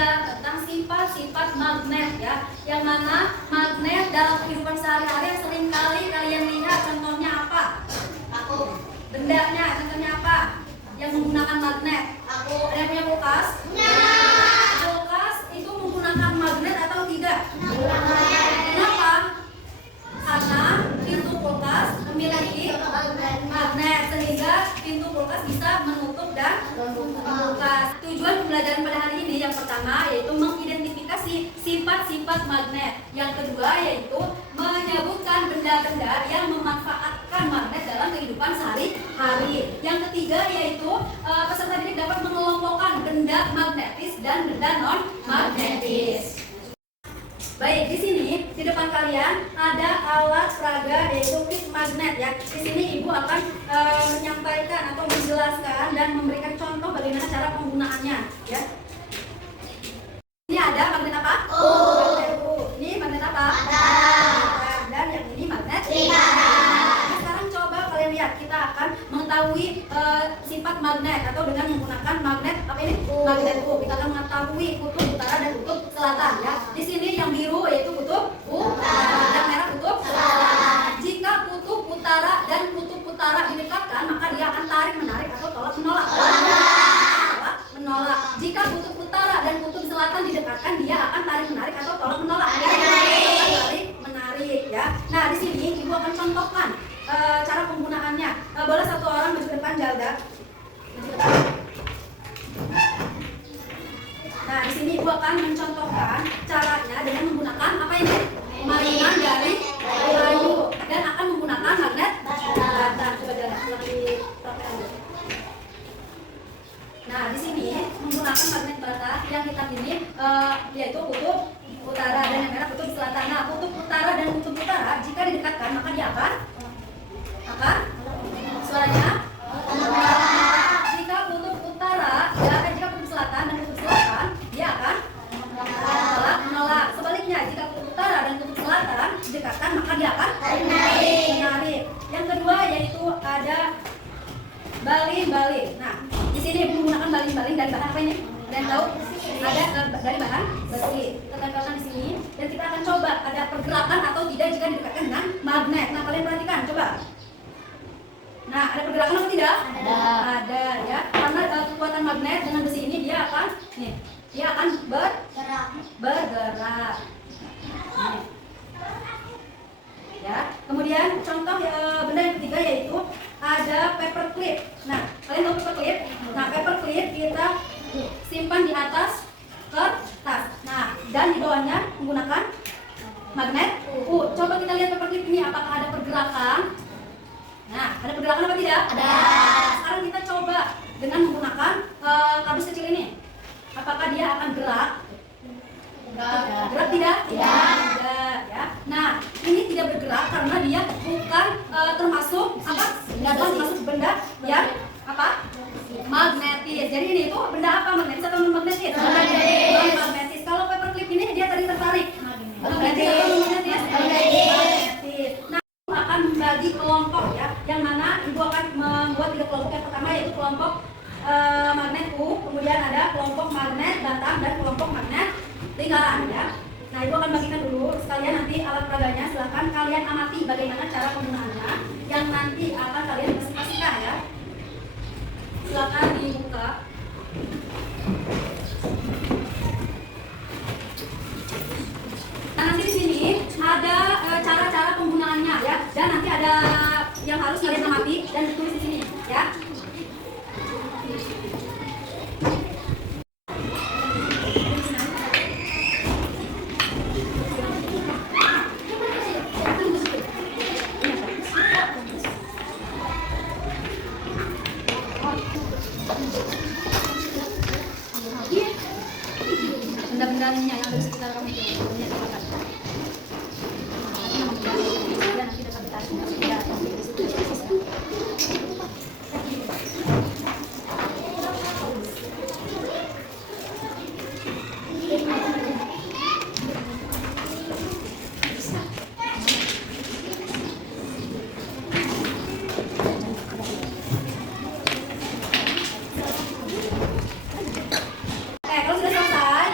belajar tentang sifat-sifat magnet ya. Yang mana magnet dalam kehidupan sehari-hari seringkali kalian lihat, contohnya apa? Aku. Bendanya, contohnya apa? Yang menggunakan magnet. Aku. Ada yang punya kulkas? Kulkas itu menggunakan magnet atau tidak? Kenapa? Karena pintu kulkas memiliki magnet sehingga pintu kulkas bisa menutup dan membuka. Tujuan pembelajaran pada hari ini yang pertama yaitu mengidentifikasi sifat-sifat magnet. Yang kedua yaitu menyebutkan benda-benda yang memanfaatkan magnet dalam kehidupan sehari-hari. Yang ketiga yaitu peserta didik dapat mengelompokkan benda magnetis dan benda non magnetis. Baik, di sini di depan kalian ada alat peraga yaitu kit magnet ya. Di sini ibu akan menyampaikan atau menjelaskan dan memberikan contoh bagaimana cara penggunaannya ya. Ini ada magnet apa? Magnet U. Ini magnet apa? Dan yang ini magnet Nah, sekarang coba kalian lihat, kita akan mengetahui sifat magnet atau dengan menggunakan magnet apa ini? Magnet U. Kita akan mengetahui kutub utara dan kutub selatan ya. Di sini yang biru yaitu kutub utara, yang merah kutub selatan. Jika kutub utara dan kutub utara didekatkan, maka dia akan tarik menarik atau tolak menolak. Tolak menolak. Jika kutub utara dan kutub selatan didekatkan, dia akan tarik menarik atau tolak menolak. Tarik menarik ya. Nah, di sini ibu akan contohkan cara penggunaannya. Boleh satu orang maju ke depan, Jalda. Maju ke depan. Nah, di sini ibu akan mencontohkan caranya dengan menggunakan apa ini? Mainan dari kayu dan akan menggunakan magnet bata. Coba jalan lagi. Nah, di sini menggunakan magnet bata yang hitam ini yaitu kutub utara dan yang merah kutub selatan. Nah, kutub utara dan kutub utara jika didekatkan maka dia akan suaranya jika kutub utara jika kutub selatan dan kutub selatan dia akan menolak. Sebaliknya jika kutub utara dan kutub selatan didekatkan maka dia akan menarik. Yang kedua yaitu ada baling-baling. Nah, di sini menggunakan baling-baling dari bahan apa ini? Kalian tahu? Ada dari bahan besi. Kita tempelkan di sini dan kita akan coba ada pergerakan atau tidak jika didekatkan dengan magnet. Nah, kalian perhatikan, coba. Nah, ada pergerakan atau tidak? Ada ya. Karena kekuatan magnet dengan besi ini dia akan bergerak. Nih. Ya. Kemudian contoh benda yang ketiga yaitu ada paperclip. Nah, kalian tahu paperclip? Nah, paperclip kita simpan di atas kertas. Nah, dan di bawahnya menggunakan magnet U. Coba kita lihat paperclip ini apakah ada pergerakan? Nah, ada pergerakan apa tidak? Ada. Sekarang kita coba dengan menggunakan kardus kecil ini. Apakah dia akan gerak? Gerak tidak? Tidak. Ya. Nah, ini tidak bergerak karena dia bukan termasuk apa? Termasuk benda yang apa? Magnetis. Jadi ini itu benda apa? Magnetis atau non magnetis? Magnetis. Kalau paperclip ini dia tadi tertarik. Magnetis atau non magnetis? Magnetis. Nah, akan membagi kelompok ya, yang mana ibu akan membuat 3 kelompok. Yang pertama yaitu kelompok magnet U, kemudian ada kelompok magnet batang dan kelompok magnet lingkaran ya. Nah, ibu akan bagikan dulu sekalian nanti alat peraganya. Silahkan kalian amati bagaimana cara penggunaannya yang nanti akan kalian presentasikan ya. Silakan dibuka. Nah, nanti di sini ada cara-cara penggunaannya ya, dan nanti ada yang harus kalian amati dan ditulis di sini ya. Benda-bendanya yang ada di sekitar kamu itu nanti dapat ditarik ya. Kalau sudah selesai,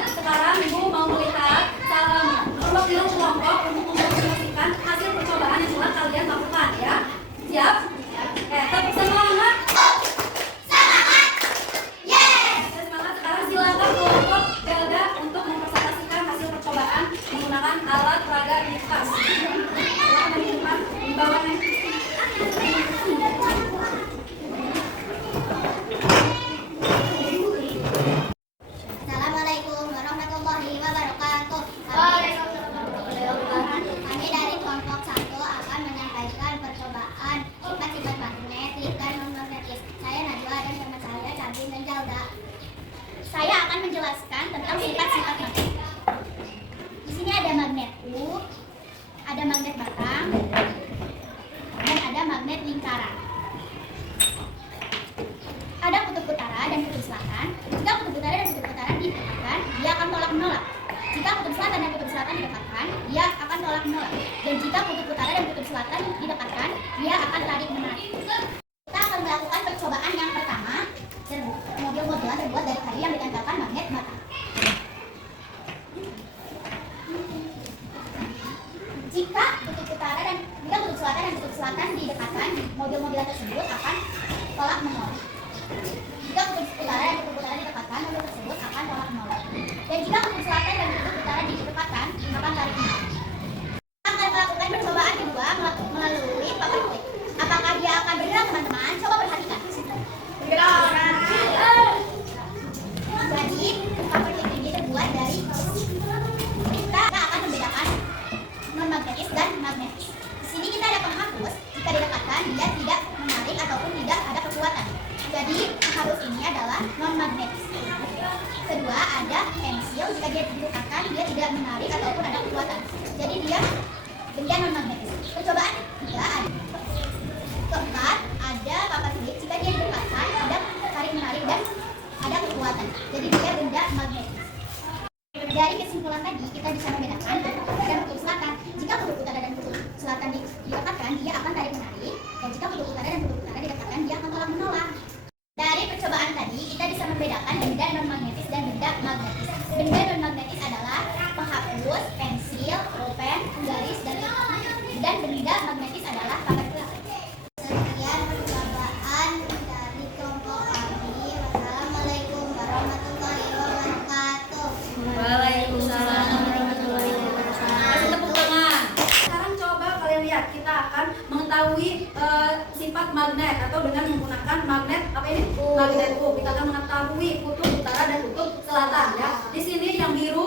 menolak. Jika kutub selatan dan kutub selatan didekatkan, dia akan tolak menolak. Dan jika kutub utara dan kutub selatan didekatkan, dia akan tarik menarik. Kita akan melakukan percobaan yang pertama. Model-modelan terbuat dari kayu yang ditempelkan magnet bata. Jika kutub selatan dan kutub selatan didekatkan, model-modelan tersebut akan tolak menolak. Jika kutub utara dan kutub utara didekatkan, model tersebut akan tolak menolak. Dan jika kutub selatan dan kutub utara didekatkan, akan tarik menolak. Kita akan melakukan percobaan kedua melalui papan klik. Apakah dia akan benar, teman-teman? Coba perhatikan. Jadi, papan klik ini terbuat dari kita akan membedakan non-magnetis dan magnetis. Di sini kita ada penghapus. Jika didekatkan, dia tidak menarik ataupun tidak ada kekuatan. Jadi, penghapus ini adalah non-magnetis. Kedua, ada pensil. Jika dia didekatkan, dia tidak menarik ataupun ada kekuatan. Jadi, dia benda non-magnetis. Percobaan ketiga ada. Keempat, ada papan klik. Jika dia didekatkan, ada tarik-menarik dan ada kekuatan. Jadi, dia benda magnetis. Dari kesimpulan tadi, kita bisa membedakan kutub dan kutub selatan. Jika kutub utara dan kutub selatan didekatkan, dia akan tarik menarik. Dan jika kutub utara dan kutub utara didekatkan, dia akan tolak menolak. Dari percobaan tadi, kita bisa membedakan benda non-magnetis dan benda magnetis. Benda non-magnetis adalah penghapus, pensil, pulpen, garis, dan benda magnetis adalah papan klik. Sekian percobaan dari kelompok kami. Wassalamualaikum warahmatullahi wabarakatuh. Waalaikumsalam warahmatullahi wabarakatuh. Kasih tepuk tangan. Sekarang coba kalian lihat, kita akan mengetahui sifat magnet atau dengan menggunakan magnet apa ini? Magnet U. Kita akan mengetahui kutub utara dan kutub selatan ya. Di sini yang biru